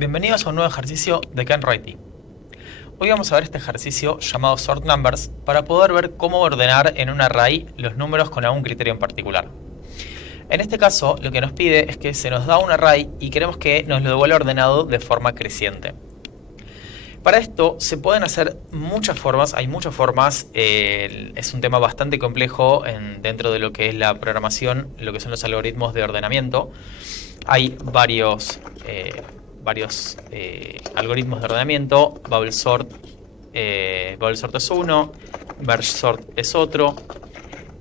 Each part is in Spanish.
Bienvenidos a un nuevo ejercicio de KenRighty. Hoy vamos a ver este ejercicio llamado Sort Numbers para poder ver cómo ordenar en un array los números con algún criterio en particular. En este caso, lo que nos pide es que se nos da un array y queremos que nos lo devuelva ordenado de forma creciente. Para esto se pueden hacer muchas formas, hay muchas formas, es un tema bastante complejo dentro de lo que es la programación, lo que son los algoritmos de ordenamiento. Hay varios algoritmos de ordenamiento. Bubble Sort es uno, Merge Sort es otro.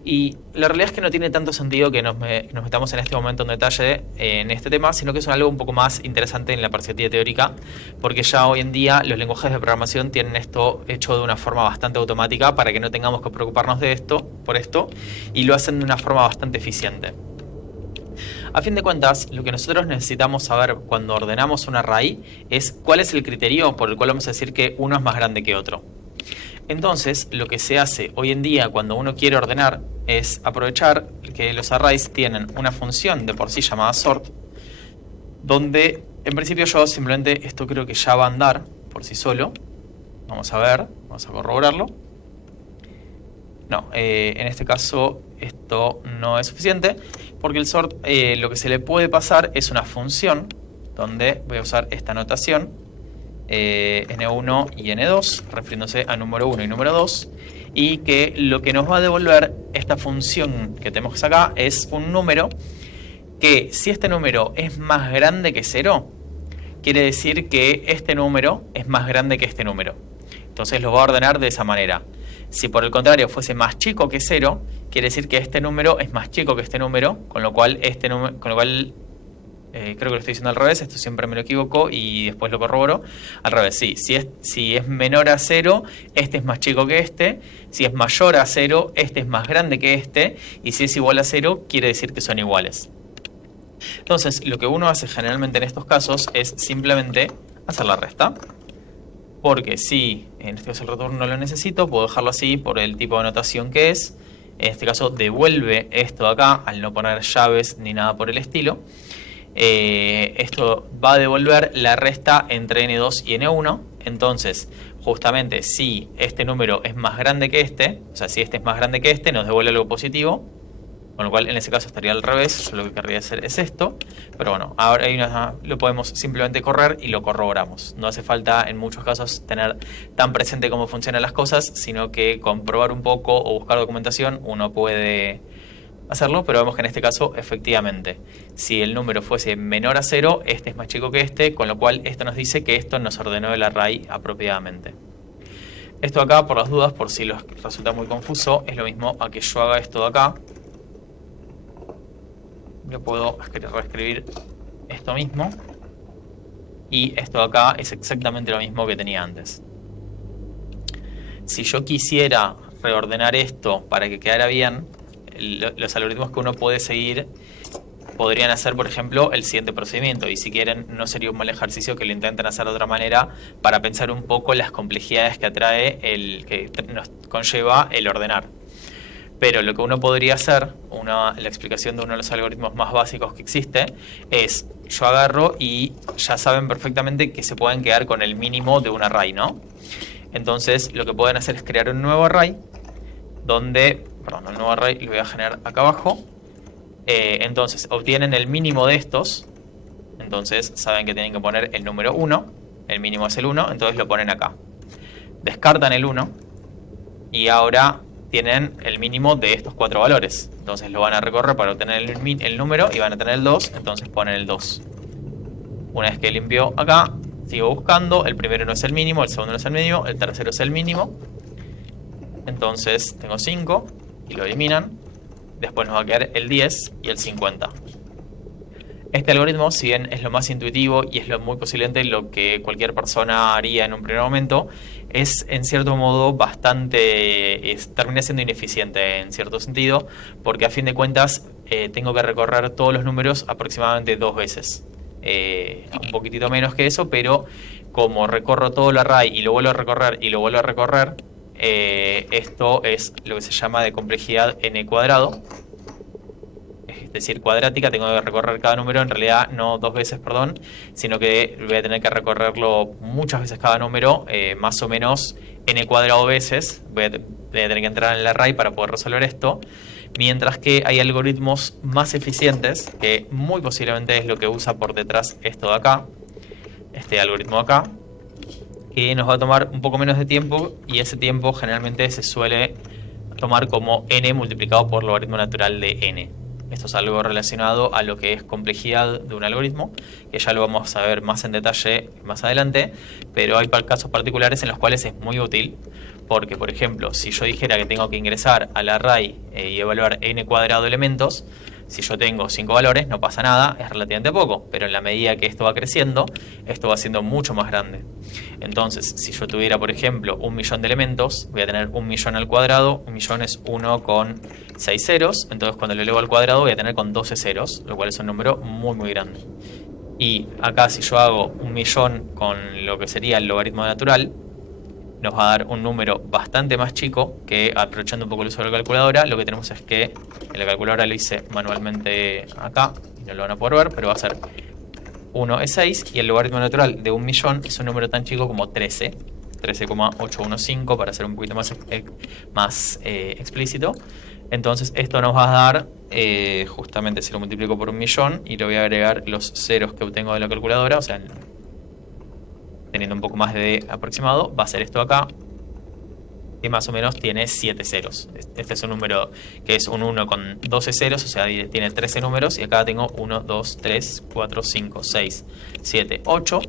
Y la realidad es que no tiene tanto sentido que nos metamos en este momento en detalle en este tema, sino que es algo un poco más interesante en la perspectiva teórica, porque ya hoy en día los lenguajes de programación tienen esto hecho de una forma bastante automática para que no tengamos que preocuparnos por esto, y lo hacen de una forma bastante eficiente. A fin de cuentas, lo que nosotros necesitamos saber cuando ordenamos un array es cuál es el criterio por el cual vamos a decir que uno es más grande que otro. Entonces, lo que se hace hoy en día cuando uno quiere ordenar es aprovechar que los arrays tienen una función de por sí llamada sort, donde en principio yo simplemente esto creo que ya va a andar por sí solo. Vamos a ver, vamos a corroborarlo. No, en este caso esto no es suficiente, porque el sort lo que se le puede pasar es una función donde voy a usar esta notación n1 y n2 refiriéndose a número 1 y número 2, y que lo que nos va a devolver esta función que tenemos acá es un número que, si este número es más grande que 0, quiere decir que este número es más grande que este número. Entonces lo va a ordenar de esa manera. Si por el contrario fuese más chico que 0, quiere decir que este número es más chico que este número, con lo cual creo que lo estoy diciendo al revés, esto siempre me lo equivoco y después lo corroboro. Al revés, sí, si es menor a 0, este es más chico que este. Si es mayor a 0, este es más grande que este. Y si es igual a 0, quiere decir que son iguales. Entonces, lo que uno hace generalmente en estos casos es simplemente hacer la resta. Porque si en este caso el retorno no lo necesito, puedo dejarlo así por el tipo de notación que es. En este caso devuelve esto de acá al no poner llaves ni nada por el estilo. Esto va a devolver la resta entre n2 y n1. Entonces, justamente si este número es más grande que este, o sea, si este es más grande que este, nos devuelve algo positivo, con lo cual en ese caso estaría al revés. Yo lo que querría hacer es esto, pero bueno, ahora lo podemos simplemente correr y lo corroboramos. No hace falta en muchos casos tener tan presente cómo funcionan las cosas, sino que comprobar un poco o buscar documentación uno puede hacerlo, pero vemos que en este caso efectivamente, si el número fuese menor a 0, este es más chico que este, con lo cual esto nos dice que esto nos ordenó el array apropiadamente. Esto acá, por las dudas, por si les resulta muy confuso, es lo mismo a que yo haga esto de acá. Yo puedo reescribir esto mismo, y esto de acá es exactamente lo mismo que tenía antes. Si yo quisiera reordenar esto para que quedara bien, los algoritmos que uno puede seguir podrían hacer, por ejemplo, el siguiente procedimiento, y si quieren no sería un mal ejercicio que lo intenten hacer de otra manera para pensar un poco las complejidades que atrae que nos conlleva el ordenar. Pero lo que uno podría hacer, la explicación de uno de los algoritmos más básicos que existe, es yo agarro y ya saben perfectamente que se pueden quedar con el mínimo de un array, ¿no? Entonces lo que pueden hacer es crear un nuevo array donde, el nuevo array lo voy a generar acá abajo. Entonces obtienen el mínimo de estos. Entonces saben que tienen que poner el número 1. El mínimo es el 1, entonces lo ponen acá. Descartan el 1 y ahora tienen el mínimo de estos 4 valores. Entonces lo van a recorrer para obtener el número y van a tener el 2, entonces ponen el 2. Una vez que limpio acá, sigo buscando. El primero no es el mínimo, el segundo no es el mínimo, el tercero es el mínimo. Entonces tengo 5 y lo eliminan. Después nos va a quedar el 10 y el 50. Este algoritmo, si bien es lo más intuitivo y es muy posiblemente lo que cualquier persona haría en un primer momento, es en cierto modo termina siendo ineficiente en cierto sentido, porque a fin de cuentas tengo que recorrer todos los números aproximadamente 2 veces. Un poquitito menos que eso, pero como recorro todo el array y lo vuelvo a recorrer y lo vuelvo a recorrer, esto es lo que se llama de complejidad n². es decir, cuadrática, tengo que recorrer cada número, en realidad no 2 veces, perdón, sino que voy a tener que recorrerlo muchas veces cada número, más o menos n cuadrado veces. Voy a tener que entrar en el array para poder resolver esto. Mientras que hay algoritmos más eficientes, que muy posiblemente es lo que usa por detrás esto de acá, este algoritmo de acá, que nos va a tomar un poco menos de tiempo, y ese tiempo generalmente se suele tomar como n multiplicado por logaritmo natural de n. Esto es algo relacionado a lo que es complejidad de un algoritmo, que ya lo vamos a ver más en detalle más adelante, pero hay casos particulares en los cuales es muy útil, porque por ejemplo, si yo dijera que tengo que ingresar al array y evaluar n cuadrado de elementos, si yo tengo 5 valores no pasa nada, es relativamente poco, pero en la medida que esto va creciendo, esto va siendo mucho más grande. Entonces, si yo tuviera, por ejemplo, 1.000.000 de elementos, voy a tener 1.000.000 al cuadrado. 1.000.000 es 1 con 6 ceros, entonces cuando lo elevo al cuadrado voy a tener con 12 ceros, lo cual es un número muy muy grande. Y acá, si yo hago 1.000.000 con lo que sería el logaritmo natural, nos va a dar un número bastante más chico, que aprovechando un poco el uso de la calculadora, lo que tenemos es que en la calculadora lo hice manualmente acá, y no lo van a poder ver, pero va a ser 1 es 6, y el logaritmo natural de 1.000.000 es un número tan chico como 13, 13,815 para ser un poquito más explícito. Entonces esto nos va a dar, justamente si lo multiplico por 1.000.000 y le voy a agregar los ceros que obtengo de la calculadora, o sea, teniendo un poco más de aproximado, va a ser esto acá, que más o menos tiene 7 ceros. Este es un número que es un 1 con 12 ceros, o sea, tiene 13 números, y acá tengo 1, 2, 3, 4, 5, 6, 7, 8.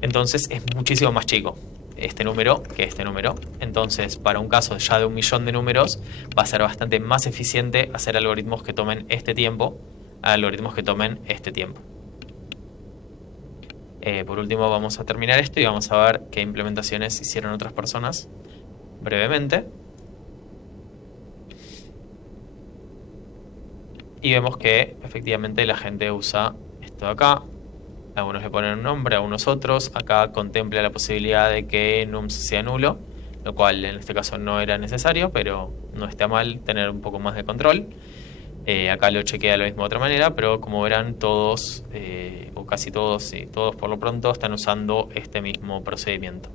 Entonces es muchísimo más chico este número que este número. Entonces, para un caso ya de 1.000.000 de números, va a ser bastante más eficiente hacer algoritmos que tomen este tiempo a algoritmos que tomen este tiempo. Por último, vamos a terminar esto y vamos a ver qué implementaciones hicieron otras personas brevemente. Y vemos que efectivamente la gente usa esto de acá. Algunos le ponen un nombre, algunos otros. Acá contempla la posibilidad de que num sea nulo, lo cual en este caso no era necesario, pero no está mal tener un poco más de control. Acá lo chequea de la misma otra manera, pero como verán, todos, o casi todos, sí, todos por lo pronto están usando este mismo procedimiento.